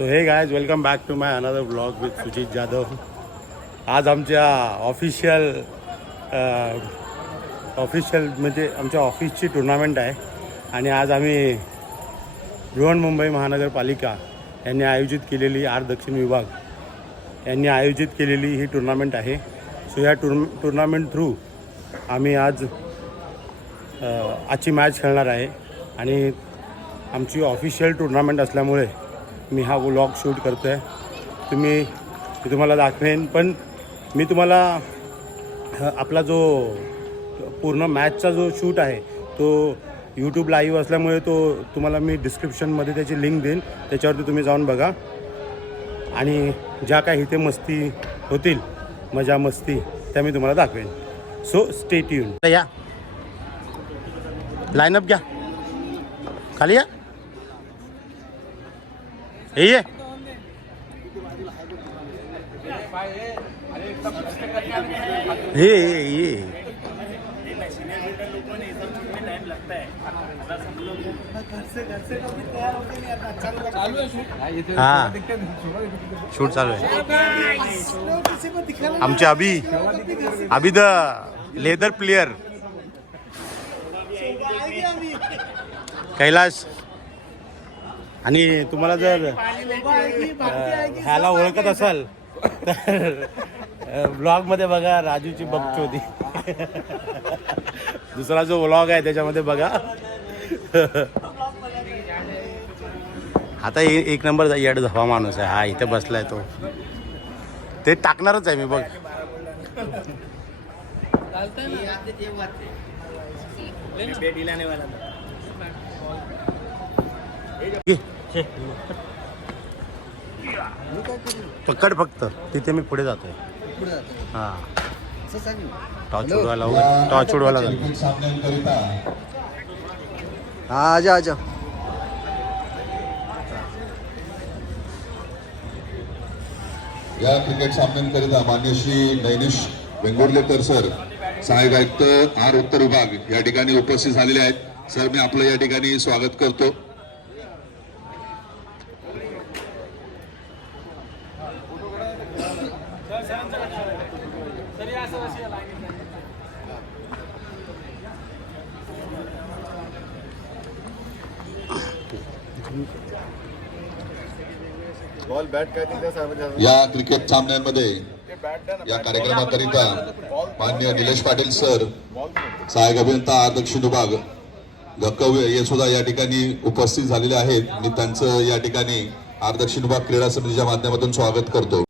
So hey guys welcome back to my another blog with Sujit Jadhav आज आमच्या official official uh, म्हणजे आमच्या ऑफिसची टुर्नामेंट आहे. आणि आज आम्ही बृहन मुंबई महानगरपालिका यांनी आयोजित केलेली आर दक्षिण विभाग यांनी आयोजित केलेली ही टुर्नामेंट आहे. सो या टुर् टुर्नामेंट थ्रू आम्ही आज uh, आजची मॅच खेळणार आहे. आणि आमची ऑफिशियल टुर्नामेंट असल्यामुळे मी हा व्लॉग शूट करतो आहे तुम्ही मी तुम्हाला दाखवेन पण मी तुम्हाला आपला जो पूर्ण मॅचचा जो शूट आहे तो यूट्यूब लाईव्ह असल्यामुळे तो तुम्हाला मी डिस्क्रिप्शनमध्ये त्याची लिंक देईन. त्याच्यावरती तुम्ही जाऊन बघा. आणि ज्या काही इथे मस्ती होतील मजा मस्ती त्या मी तुम्हाला दाखवेन. सो स्टेट युन या. लाईनअप घ्या. खाली या. हे ये। हे ये। हा। शूट चालू आहे. आमचे Abhi Abhi the leather player. Kailash आणि तुम्हाला जर ह्याला ओळखत असाल तर ब्लॉगमध्ये बघा राजूची बकचोदी दुसरा जो व्लॉग आहे त्याच्यामध्ये बघा. आता एक नंबर येड झवा माणूस आहे. हा इथे बसलाय तो. ते टाकणारच आहे मी बघ. पकड फक्त. तिथे मी पुढे जातोय. हा. टॉर्च उडवायला टॉर्च उडवायला जातो. हाँ आजा आजा. या क्रिकेट सामन्यांकरिता मान्य श्री नैनिश वेंगुर्लेकर सर सहाय्यक आयुक्त आर उत्तर विभाग या ठिकाणी उपस्थित झालेले आहेत. सर मी आपलं या ठिकाणी स्वागत करतो. या क्रिकेट सामन्यांमध्ये या कार्यक्रमाकरिता मान्य निलेश पाटील सर सहाय्यक अभियंता आर दक्षिण विभाग गक्कव हे सुद्धा या ठिकाणी उपस्थित झालेले आहेत. मी त्यांचं या ठिकाणी आर दक्षिण विभाग क्रीडा समितीच्या माध्यमातून स्वागत करतो.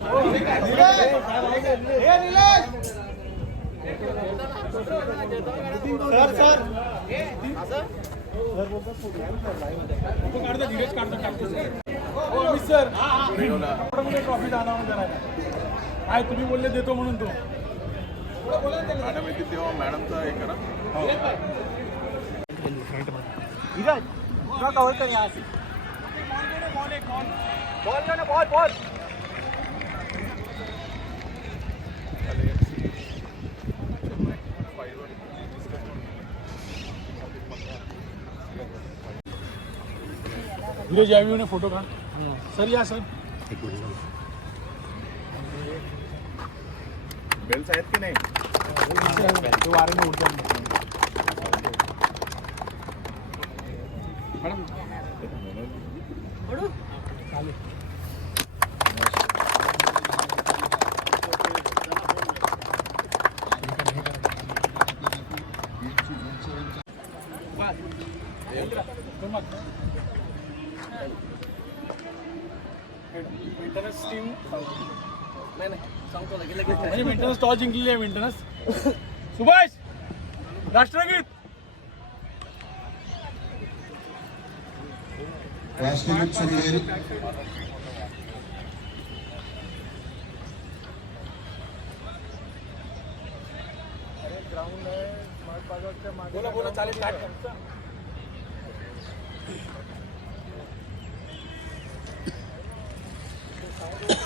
ट्रॉफी दानावून करायला काय तुम्ही बोलले देतो म्हणून तो. मॅडम येतील तेव्हा मॅडमचं हे करा. कवर कर यहाँ से धीरज यावी ने फोटो काढ. सर या सर. एक मिनिट. बेल्स आहेत की नाही? ते वाऱ्याने उडतात मॅडम चालेल टीम म्हणजे मेंटेनन्स टॉस जिंकलेली आहे मेंटेनन्स सुभाष राष्ट्रगीत. राष्ट्रगीत सुरू होईल बोला बोला चालेल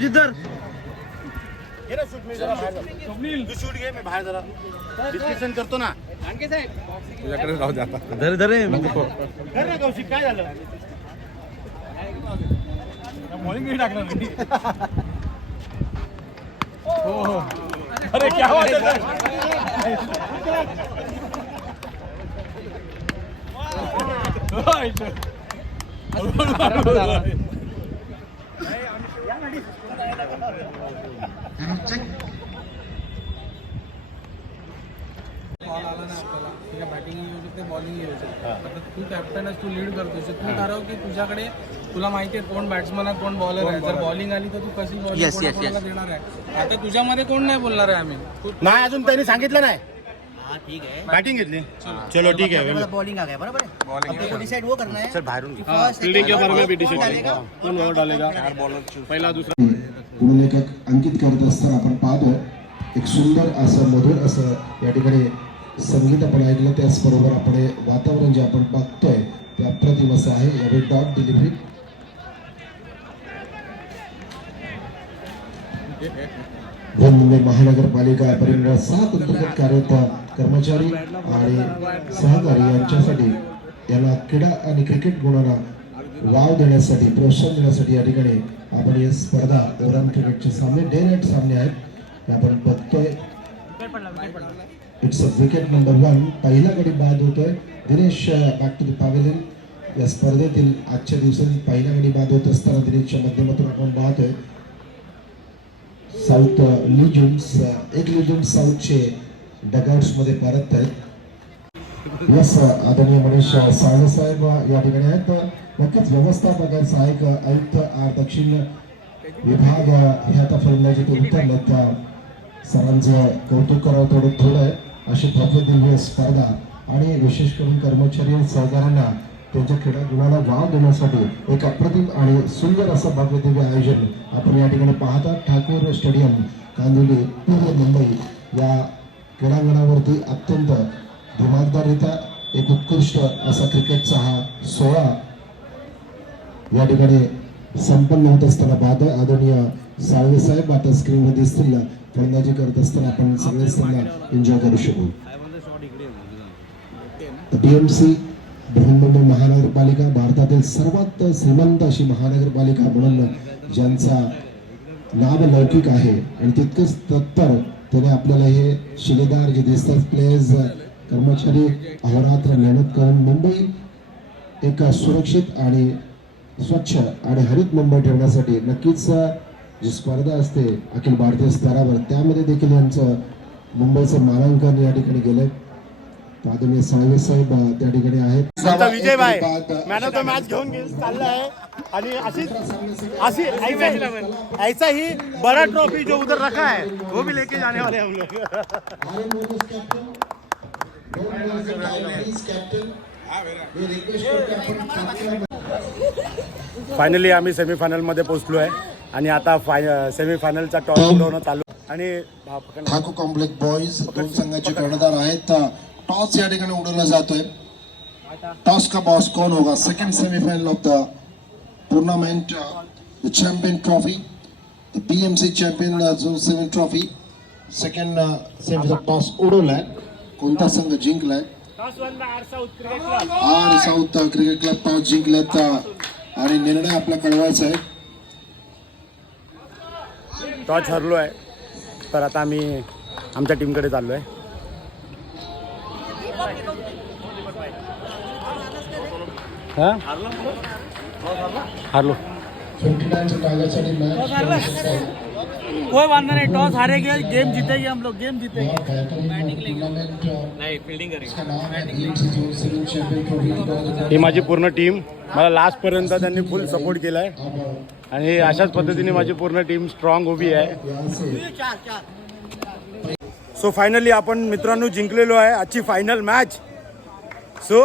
सुजितर घे ना शूट मी जरा बाहेर जातो. तू शूट घे मी बाहेर जरा. डिस्कशन करतो ना. तुझ्याकडे राहू धर धर ना कौशिक काय झालं? टाकणार नाही. हो हो. अरे क्या बात है. बॉल आला नाही आपल्याला तुझ्या बॅटिंग येऊ शकते बॉलिंग येऊ शकते आता तू कॅप्टन आहेस तू लीड करतोस तू ठरव की तुझ्याकडे तुला माहिती आहे कोण बॅट्समन आहे कोण बॉलर आहे जर बॉलिंग आली तर तू कशी बॉलिंग देणार आहे आता तुझ्यामध्ये कोण नाही बोलणार आहे आम्ही नाही अजून त्यांनी सांगितलं नाही. बॅटिंग घेतली चलो ठीक आहे बॉलिंग आ गया बराबर है? अपने डिसाइड वो करना है चल बाहेरून घे. के बारे में भी कौन डालेगा? कोण बॉल डालेगा पहिला दुसरा। गुणलेखक अंकित करत असताना आपण पाहतो एक सुंदर असं मधुर असं या ठिकाणी संगीत आपण ऐकलं त्याचबरोबर आपण हे वातावरण जे आपण बघतोय ते अप्रतिम असं आहे यावेळी डॉट डिलिव्हरी मुंबई महानगरपालिका परिमंडळ सात अंतर्गत कार्यरत कर्मचारी आणि सहकारी यांच्यासाठी यांना क्रीडा आणि क्रिकेट गुणांना वाव देण्यासाठी प्रोत्साहन देण्यासाठी या ठिकाणी आपण या स्पर्धा ओरम क्रिकेटचे सामने डे नाईट सामने आहेत. हे आपण बघतोय. It's a wicket number one पहिला गडी बाद होतोय. Dinesh back to the pavilion या स्पर्धेतील आजच्या दिवसातील पहिला गडी बाद होत असताना दिनेशच्या माध्यमातून आपण पाहतोय. साऊथ लिजन्स एक लिजन्स साऊथचे डगआउट्समध्ये परत आहेत. यस आदरणीय मनीष साळे साहेब या ठिकाणी आहेत. नक्कीच व्यवस्थापक आहेत. सहाय्यक आयुक्त आर दक्षिण विभाग हे आता फलंदाजी फलंदाजीत उतरलेत. सरांचं कौतुक करावं थोडं थोडं आहे. अशी भव्य दिव्य स्पर्धा आणि विशेष करून कर्मचारी सहकाऱ्यांना त्यांच्या क्रीडा गुणाला वाव देण्यासाठी एक अप्रतिम आणि सुंदर असं भव्य दिव्य आयोजन आपण या ठिकाणी पाहता. ठाकूर स्टेडियम कांदिवली पूर्व मुंबई या क्रीडांगणावरती अत्यंत धुमाकदाररित्या एक उत्कृष्ट असा क्रिकेटचा हा सोहळा या ठिकाणी संपन्न होत असताना बाद आदरणीय साळवे साहेब आता स्क्रीनवर दिसतील. फलंदाजी करत असताना आपण सगळेच त्यांना एन्जॉय करू शकू. बीएमसी बृहन्मुंबई महानगरपालिका भारतातील सर्वात श्रीमंत अशी महानगरपालिका म्हणून ज्यांचा लाभ लौकिक आहे. आणि तितकंच तत्पर त्याने आपल्याला हे शिलेदार जे दिसतात प्लेस कर्मचारी अहोरात्र मेहनत करून मुंबई एक सुरक्षित आणि स्वच्छ आणि हरित मुंबई ठेवण्यासाठी नक्कीच जी स्पर्धा असते अखिल भारतीय स्तरावर त्यामध्ये देखील यांचं मुंबईचं मानांकन या ठिकाणी गेलं आदरणीय साहेब त्या ठिकाणी आहेत. विजय भाई. मॅन ऑफ द मॅच घेऊन चालला आहे. आणि अशीच अशी ऐसा ही ऐसा ही बड़ा ट्रॉफी जो उधर रखा है वो भी लेके जाने वाले हैं हम लोग. फायनली आम्ही सेमीफायनलमध्ये पोहोचलो आहे. आणि आता फाय सेमीफायनलचा टॉस उडवणं चालू आणि कॉम्प्लेक्स बॉईज दोन संघाचे कर्णधार आहेत. टॉस या ठिकाणी उडवला जातोय. टॉस का बॉस कोण होगा? Second semifinal of the tournament the champion trophy the C champion zone seven trophy second सेमीचा toss उडवलाय. कोणता संघ जिंकलाय? R south cricket club toss जिंकल्यात uh, आणि निर्णय आपला कळवायचा आहे. टॉच हरलो आहे तर आता आम्ही आमच्या टीमकडे चाललो आहे हां? हारलो. कोई वांधा नहीं टॉस हारेंगे गेम जीतेंगे हम लोग गेम जीतेंगे। ही माझी पूर्ण टीम मला लास्टपर्यंत त्यांनी फुल सपोर्ट केला आहे आणि अशाच पद्धतीने माझी पूर्ण टीम स्ट्रॉंग उभी आहे. सो फायनली आपण मित्रांनो जिंकलेलो आहे आजची फायनल मॅच सो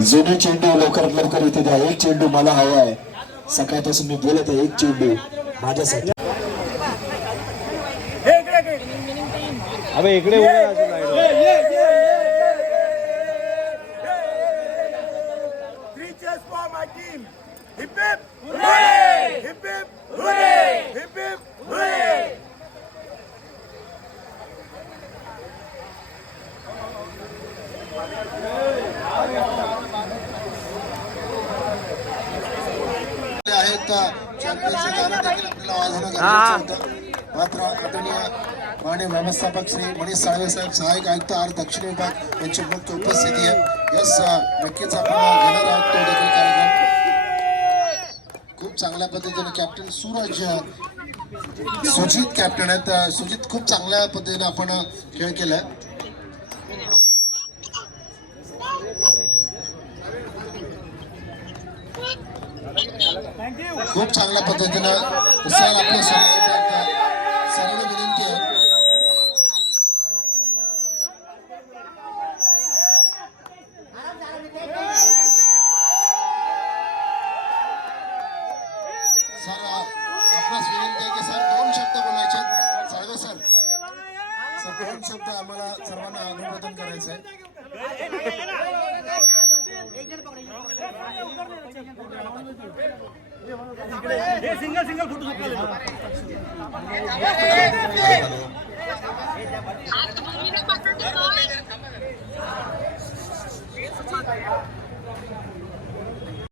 जुने चेंडू लवकरात लवकर इथे द्या एक चेंडू मला हवा आहे सकाळपासून मी बोलत आहे एक चेंडू माझ्यासाठी अबे इकडे उभे मात्र आदरणीय मान्य व्यवस्थापक श्री मनीष साळवे साहेब सहाय्यक आयुक्त आर दक्षिण विभाग यांची मुख्य उपस्थिती आहे यस नक्कीच आपण घेणार आहोत तो देखील कार्यक्रम खूप चांगल्या पद्धतीने कॅप्टन सूरज सुजित कॅप्टन आहेत. सुजित खूप चांगल्या पद्धतीने आपण खेळ केलाय. खूप चांगल्या पद्धतीनं आपल्या सगळ्यांना विनंती आहे सर आपणास विनंती आहे की सर दोन शब्द बोलायचे आहेत. साळवे सर सर दोन शब्द आम्हाला सर्वांना अभिवादन करायचं आहे सिंगल सिंगल फोटो